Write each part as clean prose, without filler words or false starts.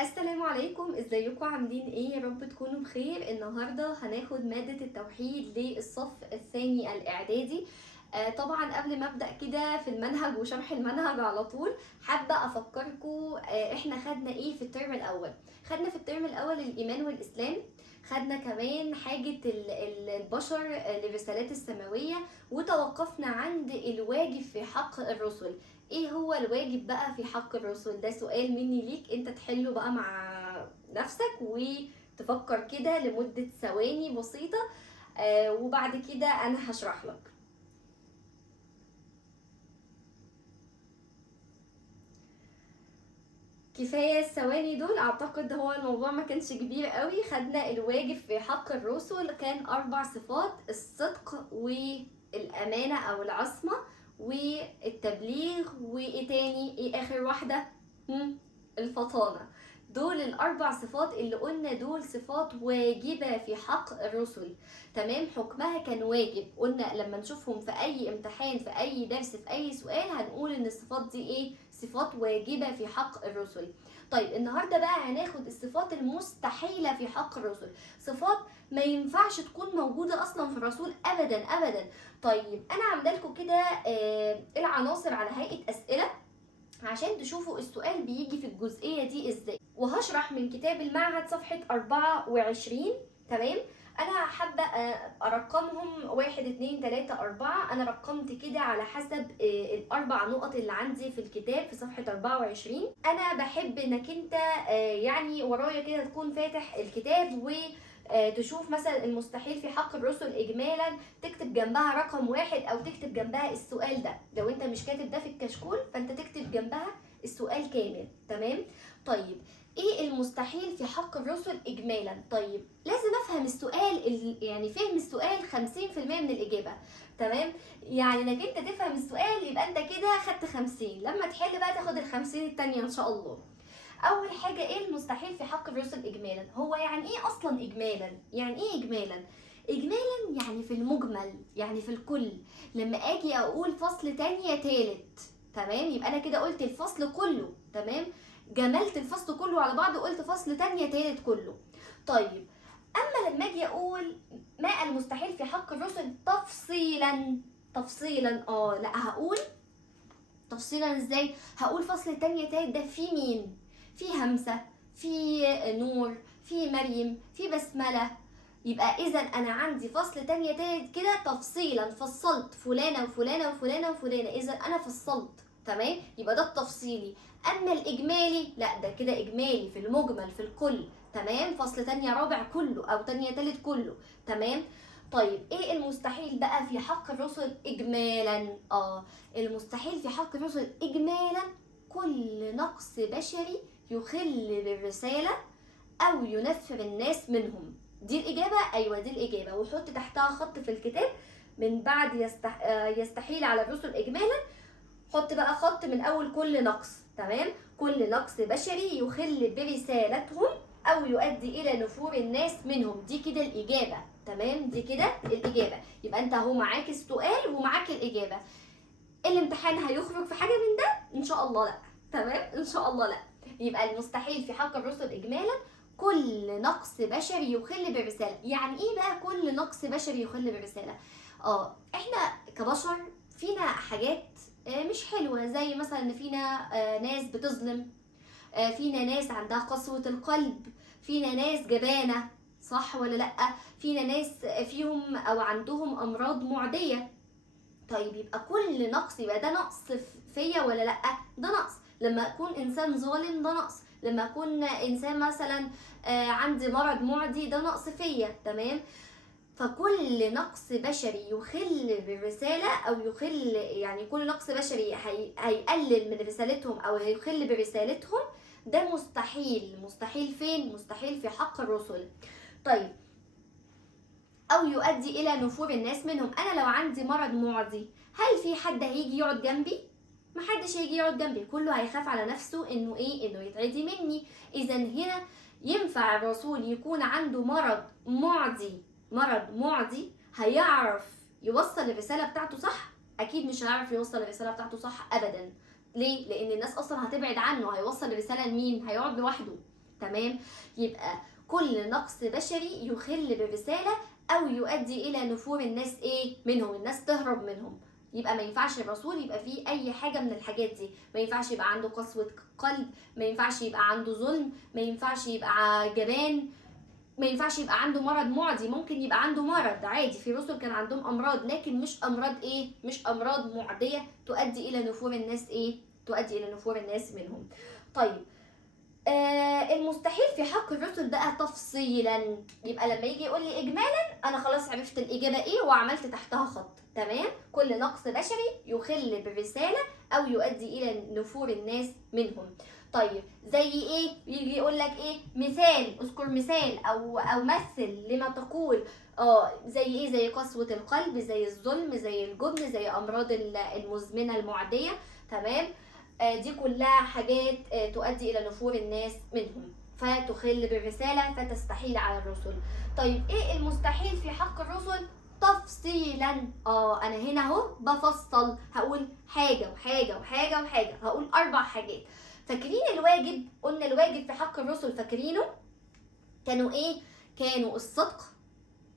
السلام عليكم، ازيكم عاملين ايه؟ يا رب تكونوا بخير. النهارده هناخد مادة التوحيد للصف الثاني الاعدادي. طبعا قبل ما ابدا كده في المنهج وشرح المنهج على طول، حابه افكركم احنا خدنا ايه في الترم الاول. خدنا في الترم الاول الايمان والاسلام، خدنا كمان حاجة البشر للرسالات السماوية، وتوقفنا عند الواجب في حق الرسل. ايه هو الواجب بقى في حق الرسل؟ ده سؤال مني ليك انت تحله بقى مع نفسك وتفكر كده لمدة ثواني بسيطة. وبعد كده انا هشرح لك. كفاية الثواني دول، اعتقد هو الموضوع ما كانش كبير قوي. خدنا الواجب في حق الرسل كان 4 صفات: الصدق والامانة او العصمة والتبليغ، وايه تاني؟ ايه اخر واحدة؟ الفطانة. دول الاربع صفات اللي قلنا دول صفات واجبة في حق الرسل. تمام، حكمها كان واجب. قلنا لما نشوفهم في اي امتحان، في اي درس، في اي سؤال، هنقول ان الصفات دي ايه؟ صفات واجبة في حق الرسل. طيب النهاردة بقى هناخد الصفات المستحيلة في حق الرسل، صفات ما ينفعش تكون موجودة اصلا في الرسول ابدا ابدا. طيب انا عامله لكم كده العناصر على هيئة اسئلة عشان تشوفوا السؤال بيجي في الجزئية دي ازاي، وهشرح من كتاب المعهد صفحة 24. تمام، انا حابة ارقمهم 1 2 3 4. انا رقمت كده على حسب الاربع نقط اللي عندي في الكتاب في صفحة 24. انا بحب انك انت يعني ورايا كده تكون فاتح الكتاب و تشوف مثلا المستحيل في حق الرسل اجمالا، تكتب جنبها رقم 1 او تكتب جنبها السؤال ده. لو انت مش كاتب ده في الكشكول فانت تكتب جنبها السؤال كامل. تمام. طيب ايه المستحيل في حق الرسل اجمالا؟ طيب لازم افهم السؤال، يعني فهم السؤال 50% من الاجابه. تمام، يعني انك انت تفهم السؤال يبقى انت كده خدت 50، لما تحل بقى تاخد ال50 التانية ان شاء الله. اول حاجه، ايه المستحيل في حق الرسل اجمالا؟ هو يعني ايه اصلا اجمالا؟ يعني ايه اجمالا؟ اجمالا يعني في المجمل، يعني في الكل. لما اجي اقول فصل تانية تالت، تمام، يبقى انا كده قلت الفصل كله. تمام، جملت الفصل كله على بعضه، قلت فصل تانية تالت كله. طيب اما لما اجي اقول ما المستحيل في حق الرسل تفصيلا، تفصيلا لا، هقول تفصيلا ازاي؟ هقول فصل تانية تالت ده في مين؟ في همسة، في نور، في مريم، في بسملة. يبقى اذا انا عندي فصل تانية تالت كده تفصيلا، فصلت فلانة وفلانة وفلانة وفلانة، اذا انا فصلت. تمام، يبقى ده التفصيلي. اما الاجمالي لا، ده كده اجمالي في المجمل في الكل. تمام، فصل تانية رابع كله او تانية تالت كله. تمام. طيب ايه المستحيل بقى في حق الرسل اجمالا؟ المستحيل في حق الرسل إجمالا كل نقص بشري يخل بالرسالة أو ينفر الناس منهم. دي الإجابة؟ أيوة دي الإجابة، وحط تحتها خط في الكتاب من بعد يستحيل على الرسل إجمالا. حط بقى خط من أول كل نقص. تمام، كل نقص بشري يخل برسالتهم أو يؤدي إلى نفور الناس منهم. دي كده الإجابة. تمام، دي كده الإجابة. يبقى أنت أهو معاك السؤال ومعاك الإجابة. الامتحان هيخرج في حاجه من ده؟ ان شاء الله لا. تمام، ان شاء الله لا. يبقى المستحيل في حق الرسل اجمالا كل نقص بشري يخل بالرساله. يعني ايه بقى كل نقص بشري يخل بالرساله؟ احنا كبشر فينا حاجات مش حلوه، زي مثلا ان فينا ناس بتظلم، فينا ناس عندها قسوه القلب، فينا ناس جبانه، صح ولا لا؟ فينا ناس فيهم او عندهم امراض معديه. طيب يبقى كل نقص، يبقى ده نقص فيا ولا لا؟ ده نقص. لما اكون انسان ظالم ده نقص، لما اكون انسان مثلا عندي مرض معدي ده نقص فيا. تمام، فكل نقص بشري يخل بالرسالة او يخل، يعني كل نقص بشري هيقلل من رسالتهم او هيخل برسالتهم، ده مستحيل. مستحيل فين؟ مستحيل في حق الرسل. طيب او يؤدي الى نفور الناس منهم. انا لو عندي مرض معدي، هل في حد هيجي يقعد جنبي؟ محدش هيجي يقعد جنبي، كله هيخاف على نفسه انه ايه؟ انه يتعدي مني. اذا هنا ينفع الرسول يكون عنده مرض معدي، مرض معدي هيعرف يوصل الرسالة بتاعته صح؟ اكيد مش هيعرف يوصل الرسالة بتاعته صح ابدا. ليه؟ لان الناس اصلا هتبعد عنه. هيوصل الرسالة لمين؟ هيقعد لوحده. تمام؟ يبقى كل نقص بشري يخل بالرسالة أو يؤدي إلى نفور الناس إيه منهم، الناس تهرب منهم. يبقى ما ينفعش الرسول يبقى فيه أي حاجة من الحاجات دي، ما ينفعش يبقى عنده قسوة قلب، ما ينفعش يبقى عنده ظلم، ما ينفعش يبقى جبان، ما ينفعش يبقى عنده مرض معدي. ممكن يبقى عنده مرض عادي، في رسل كان عندهم امراض لكن مش امراض ايه، مش امراض معديه تؤدي الى نفور الناس ايه، تؤدي الى نفور الناس منهم. طيب المستحيل في حق الرسل بقى تفصيلا. يبقى لما يجي يقول لي اجمالا انا خلاص عرفت الاجابه ايه وعملت تحتها خط. تمام؟ كل نقص بشري يخل بالرساله او يؤدي الى نفور الناس منهم. طيب زي ايه؟ يجي يقول لك ايه مثال، اذكر مثال او مثل لما تقول. زي ايه؟ زي قسوه القلب، زي الظلم، زي الجبن، زي امراض المزمنه المعديه. تمام؟ دي كلها حاجات تؤدي الى نفور الناس منهم، فتخل بالرساله فتستحيل على الرسل. طيب ايه المستحيل في حق الرسل تفصيلا؟ انا هنا اهو بفصل، هقول حاجه وحاجه وحاجه وحاجه، هقول 4 حاجات. فاكرين الواجب؟ قلنا الواجب في حق الرسل، فاكرينه كانوا ايه؟ كانوا الصدق،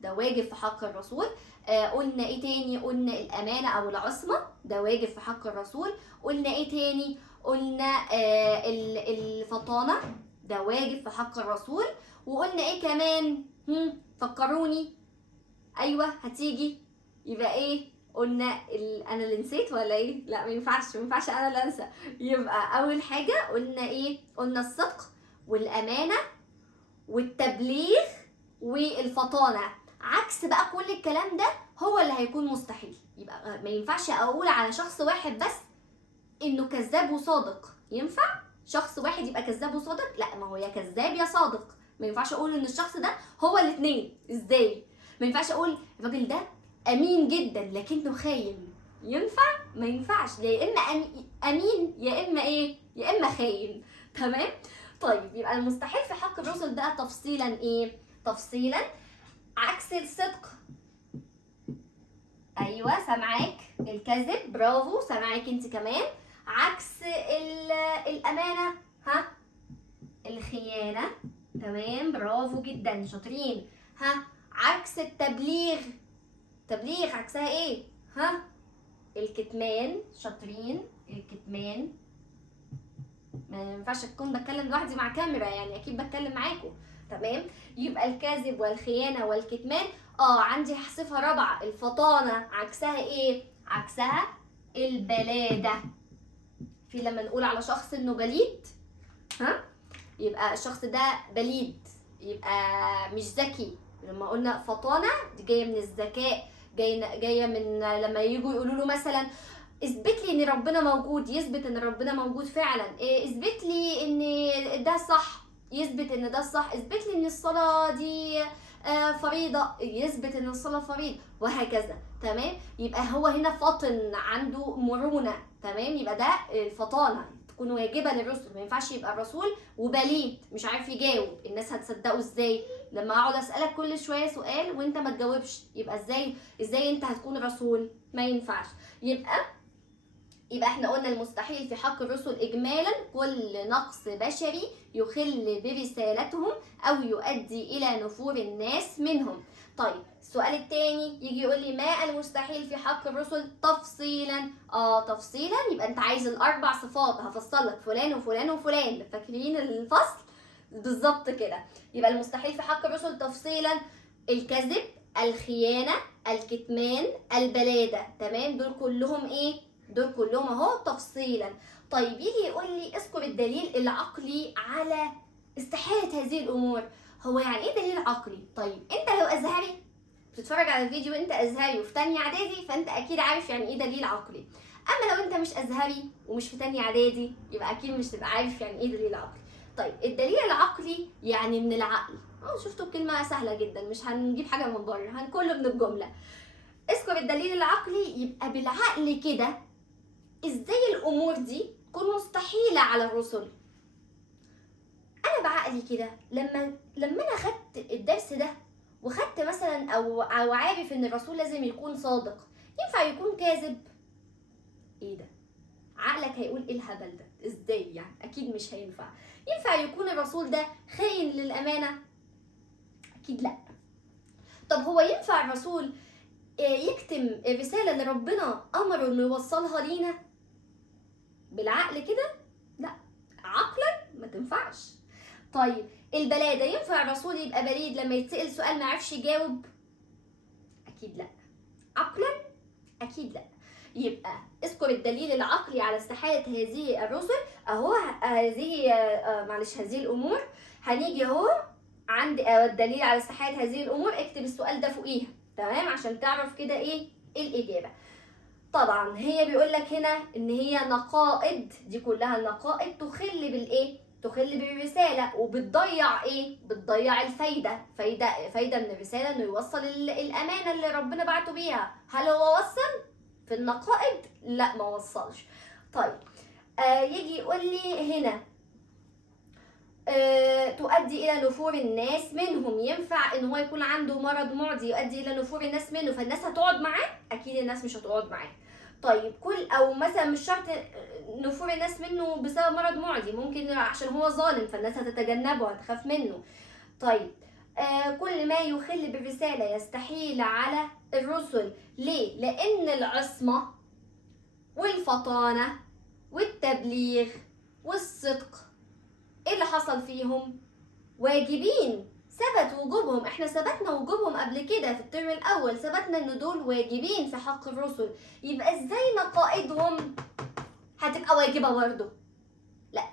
ده واجب في حق الرسول. قلنا ايه تاني؟ قلنا الامانه او العصمه، ده واجب في حق الرسول. قلنا ايه تاني؟ قلنا الفطانه، ده واجب في حق الرسول. وقلنا ايه كمان؟ فكروني. ايوه هتيجي. يبقى ايه؟ قلنا انا اللي نسيت ولا ايه؟ لا ما ينفعش انا اللي انسى. يبقى اول حاجه قلنا ايه؟ قلنا الصدق والامانه والتبليغ والفطانه. عكس بقى كل الكلام ده هو اللي هيكون مستحيل. يبقى ما ينفعش اقول على شخص واحد بس انه كذاب وصادق. ينفع شخص واحد يبقى كذاب وصادق؟ لا، ما هو يا كذاب يا صادق. ما ينفعش اقول ان الشخص ده هو الاثنين. ازاي؟ ما ينفعش اقول الراجل ده امين جدا لكنه خاين. ينفع؟ ما ينفعش. يا اما امين يا اما ايه، يا اما خاين. تمام؟ طيب يبقى المستحيل في حق الرسل بقى تفصيلا ايه؟ تفصيلا عكس الصدق. ايوه سامعاك. الكذب، برافو، سامعاك انت كمان. عكس الامانه، الخيانه. تمام، برافو جدا، شاطرين. عكس التبليغ. تبليغ عكسها ايه؟ الكتمان. شاطرين، الكتمان. ما ينفعش اكون بتكلم لوحدي مع كاميرا، يعني اكيد بتكلم معاكم. تمام؟ يبقى الكذب والخيانه والكتمان. عندي صفه رابعه، الفطانه. عكسها ايه؟ عكسها البلاده. في لما نقول على شخص انه بليد، يبقى الشخص ده بليد، يبقى مش ذكي. لما قلنا فطانه دي جايه من الذكاء، جايه من لما يجوا يقولوا له مثلا اثبت لي ان ربنا موجود، يثبت ان ربنا موجود فعلا. اثبت لي ان ده صح، يثبت ان ده صح. اثبت لي ان الصلاه دي فريضه، يثبت ان الصلاه فريضه، وهكذا. تمام؟ يبقى هو هنا فطن، عنده مرونه. تمام؟ يبقى ده الفطانه تكون واجبه للرسل. ما ينفعش يبقى الرسول وبليد مش عارف يجاوب، الناس هتصدقه ازاي؟ لما اقعد اسالك كل شويه سؤال وانت ما تجاوبش، يبقى ازاي انت هتكون رسول؟ ما ينفعش. يبقى احنا قلنا المستحيل في حق الرسل اجمالا كل نقص بشري يخل برسالتهم او يؤدي الى نفور الناس منهم. طيب السؤال الثاني يجي يقول لي ما المستحيل في حق الرسل تفصيلا؟ تفصيلا. يبقى انت عايز ال4 صفات، هفصل لك فلان وفلان وفلان. فاكرين الفصل؟ بالظبط كده. يبقى المستحيل في حق الرسل تفصيلا الكذب، الخيانه، الكتمان، البلاده. تمام؟ دول كلهم ايه؟ دول كلهم اهو تفصيلا. طيب يجي يقول لي اذكر الدليل العقلي على استحالة هذه الامور. هو يعني ايه دليل عقلي؟ طيب انت لو ازهري بتتفرج على الفيديو وانت ازهري وفي تانية اعدادي، فانت اكيد عارف يعني ايه دليل عقلي. اما لو انت مش ازهري ومش في تانية اعدادي يبقى اكيد مش تبقى عارف يعني ايه دليل عقلي. طيب الدليل العقلي يعني من العقل. شفتوا كلمة سهلة جدا، مش هنجيب حاجة من بره، كله من الجملة. اذكر الدليل العقلي، يبقى بالعقل كده ازاي الامور دي تكون مستحيله على الرسل. انا بعقلي كده لما انا خدت الدرس ده وخدت مثلا او عارف ان الرسول لازم يكون صادق، ينفع يكون كاذب؟ ايه ده؟ عقلك هيقول ايه الهبل ده؟ ازاي يعني؟ اكيد مش هينفع. ينفع يكون الرسول ده خاين للامانه؟ اكيد لا. طب هو ينفع الرسول يكتم الرساله اللي ربنا امره انه يوصلها لينا بالعقل كده؟ لا، عقلا ما تنفعش. طيب البلاده، ينفع الرسول يبقى بليد لما يتسأل سؤال ما عرفش يجاوب؟ اكيد لا. عقلا اكيد لا. يبقى اذكر الدليل العقلي على استحالة هذه الرسل اهو. هذه معلش هذه الامور، هنيجي اهو عند الدليل على استحالة هذه الامور، اكتب السؤال ده فوقيها تمام عشان تعرف كده ايه الاجابة. طبعا هي بيقول لك هنا ان هي نقائض، دي كلها النقائض تخل بالايه؟ تخل بالرساله وبتضيع ايه؟ بتضيع الفايده. فايده من الرساله انه يوصل الامانه اللي ربنا بعته بيها. هل هو وصل في النقائض؟ لا ما وصلش. طيب يجي يقول لي هنا تؤدي الى نفور الناس منهم. ينفع ان هو يكون عنده مرض معدي يؤدي الى نفور الناس منه فالناس هتقعد معاه؟ اكيد الناس مش هتقعد معاه. طيب او مثلا مش شرط نفور الناس منه بسبب مرض معدي، ممكن عشان هو ظالم فالناس هتتجنبه هتخاف منه. طيب كل ما يخل بالرسالة يستحيل على الرسل. ليه؟ لأن العصمة والفطانة والتبليغ والصدق ايه اللي حصل فيهم؟ واجبين، ثبت وجوبهم. احنا ثبتنا وجوبهم قبل كده في الترم الاول، ثبتنا ان دول واجبين في حق الرسل. يبقى ازاي نقائضهم هتبقى واجبه برضه؟ لا.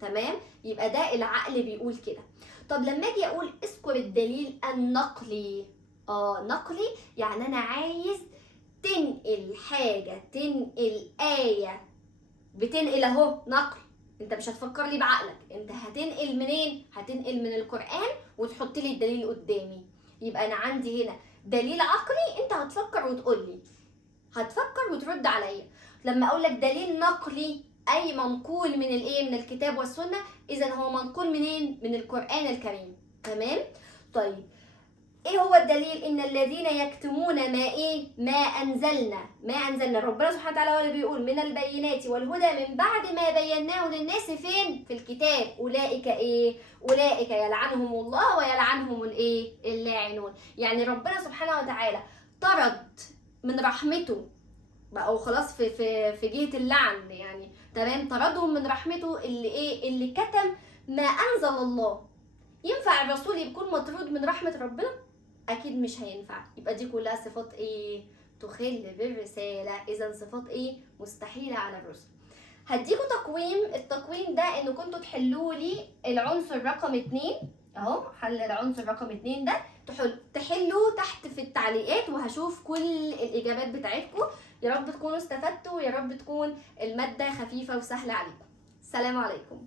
تمام، يبقى ده العقل بيقول كده. طب لما اجي اقول اذكر الدليل النقلي، نقلي يعني انا عايز تنقل حاجه، تنقل ايه، بتنقل اهو نقل. انت مش هتفكر لي بعقلك، انت هتنقل منين؟ هتنقل من القرآن وتحط لي الدليل قدامي. يبقى انا عندي هنا دليل عقلي، انت هتفكر وتقول لي، هتفكر وترد عليا. لما اقول لك دليل نقلي اي منقول من الايه؟ من الكتاب والسنة، اذا هو منقول منين؟ من القرآن الكريم. تمام. طيب ايه هو الدليل؟ ان الذين يكتمون ما انزلنا ربنا سبحانه وتعالى هو اللي بيقول من البينات والهدى من بعد ما بيناه للناس فين؟ في الكتاب. اولئك ايه؟ اولئك يلعنهم الله ويلعنهم الايه؟ اللاعنون. يعني ربنا سبحانه وتعالى طرد من رحمته بقوا خلاص في جهة اللعن يعني. تمام، طردهم من رحمته اللي ايه؟ اللي كتم ما انزل الله. ينفع الرسول يكون مطرود من رحمة ربنا؟ اكيد مش هينفع. يبقى دي كلها صفات ايه؟ تخل بالرساله. اذا صفات ايه؟ مستحيله على الرسل. هديكوا تقويم. التقويم ده انه كنتوا تحلوا لي العنصر رقم 2 اهو. حل العنصر رقم 2 ده تحلوا تحت في التعليقات وهشوف كل الاجابات بتاعتكم. يا رب تكونوا استفدتوا، يا رب تكون الماده خفيفه وسهله عليكم. السلام عليكم.